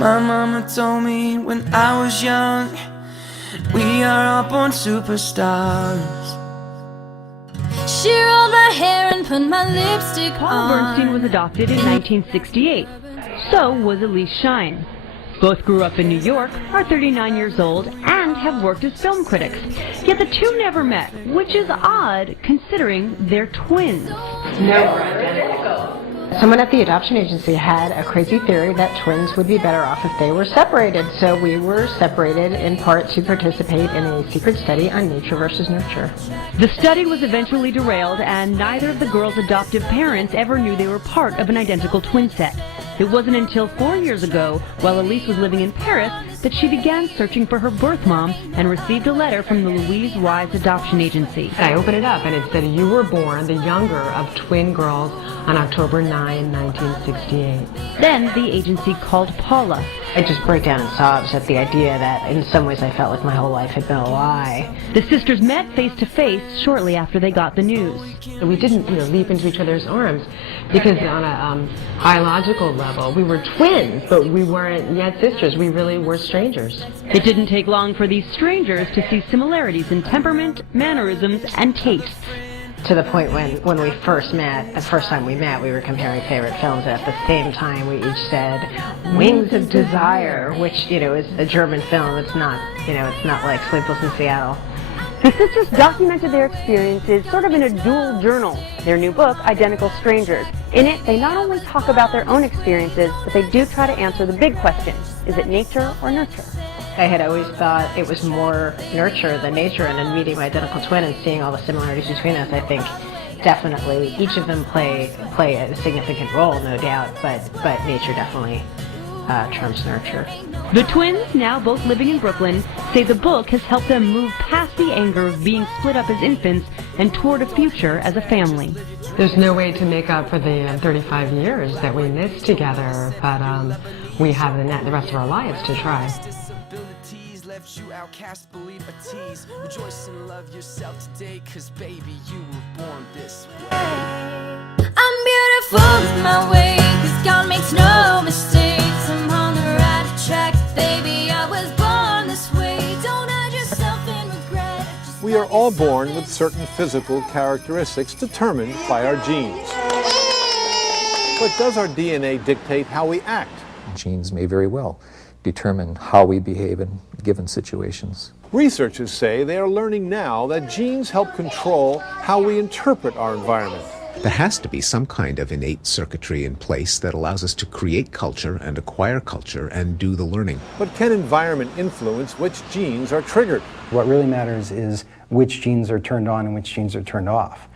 My mama told me when I was young, we are all born superstars. She rolled my hair and put my lipstick Paul on. Bernstein was adopted in 1968. So was Elise Shine. Both grew up in New York, are 39 years old, and have worked as film critics. Yet the two never met, which is odd considering they're twins. Someone at the adoption agency had a crazy theory that twins would be better off if they were separated. So we were separated in part to participate in a secret study on nature versus nurture. The study was eventually derailed, and neither of the girls' adoptive parents ever knew they were part of an identical twin set. It wasn't until 4 years ago, while Elise was living in Paris, that she began searching for her birth mom and received a letter from the Louise Wise Adoption Agency. I opened it up and it said, "You were born the younger of twin girls on October 9, 1968. Then the agency called Paula. I just break down in sobs at the idea that in some ways I felt like my whole life had been a lie. The sisters met face to face shortly after they got the news. We didn't leap into each other's arms because on a biological level we were twins, but we weren't yet sisters. We really were strangers. It didn't take long for these strangers to see similarities in temperament, mannerisms, and tastes. To the point when we first met, the first time we met, we were comparing favorite films. At the same time, we each said Wings of Desire, which, is a German film. It's not like Sleepless in Seattle. The sisters documented their experiences sort of in a dual journal, their new book, Identical Strangers. In it, they not only talk about their own experiences, but they do try to answer the big question: is it nature or nurture? I had always thought it was more nurture than nature, and in meeting my identical twin and seeing all the similarities between us, I think definitely each of them play a significant role, no doubt, but nature definitely trumps nurture. The twins, now both living in Brooklyn, say the book has helped them move past the anger of being split up as infants and toward a future as a family. There's no way to make up for the 35 years that we missed together, but we have the rest of our lives to try. Left you outcast, believe a tease. Rejoice and love yourself today, 'cause baby, you were born this way. I'm beautiful with my way, 'cause God makes no mistakes. I'm on the right track, baby, I was born this way. Don't hide yourself in regret. We are all born with certain physical characteristics determined by our genes. But does our DNA dictate how we act? Genes may very well determine how we behave in given situations. Researchers say they are learning now that genes help control how we interpret our environment. There has to be some kind of innate circuitry in place that allows us to create culture and acquire culture and do the learning. But can environment influence which genes are triggered? What really matters is which genes are turned on and which genes are turned off.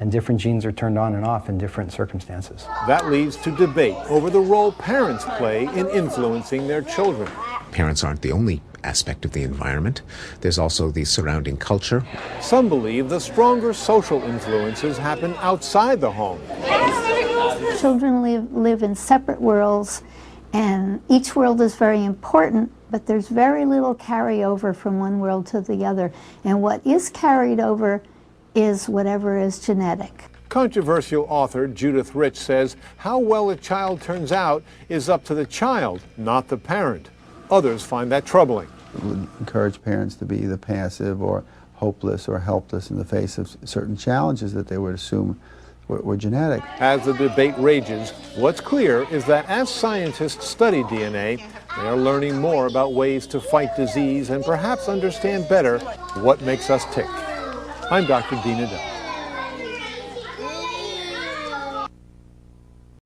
And different genes are turned on and off in different circumstances. That leads to debate over the role parents play in influencing their children. Parents aren't the only aspect of the environment. There's also the surrounding culture. Some believe the stronger social influences happen outside the home. Children live in separate worlds, and each world is very important, but there's very little carryover from one world to the other. And what is carried over is whatever is genetic. Controversial author Judith Rich says how well a child turns out is up to the child, not the parent. Others find that troubling. It would encourage parents to be either passive or hopeless or helpless in the face of certain challenges that they would assume were genetic. As the debate rages, what's clear is that as scientists study DNA, they are learning more about ways to fight disease and perhaps understand better what makes us tick. I'm Dr. Dina Dell.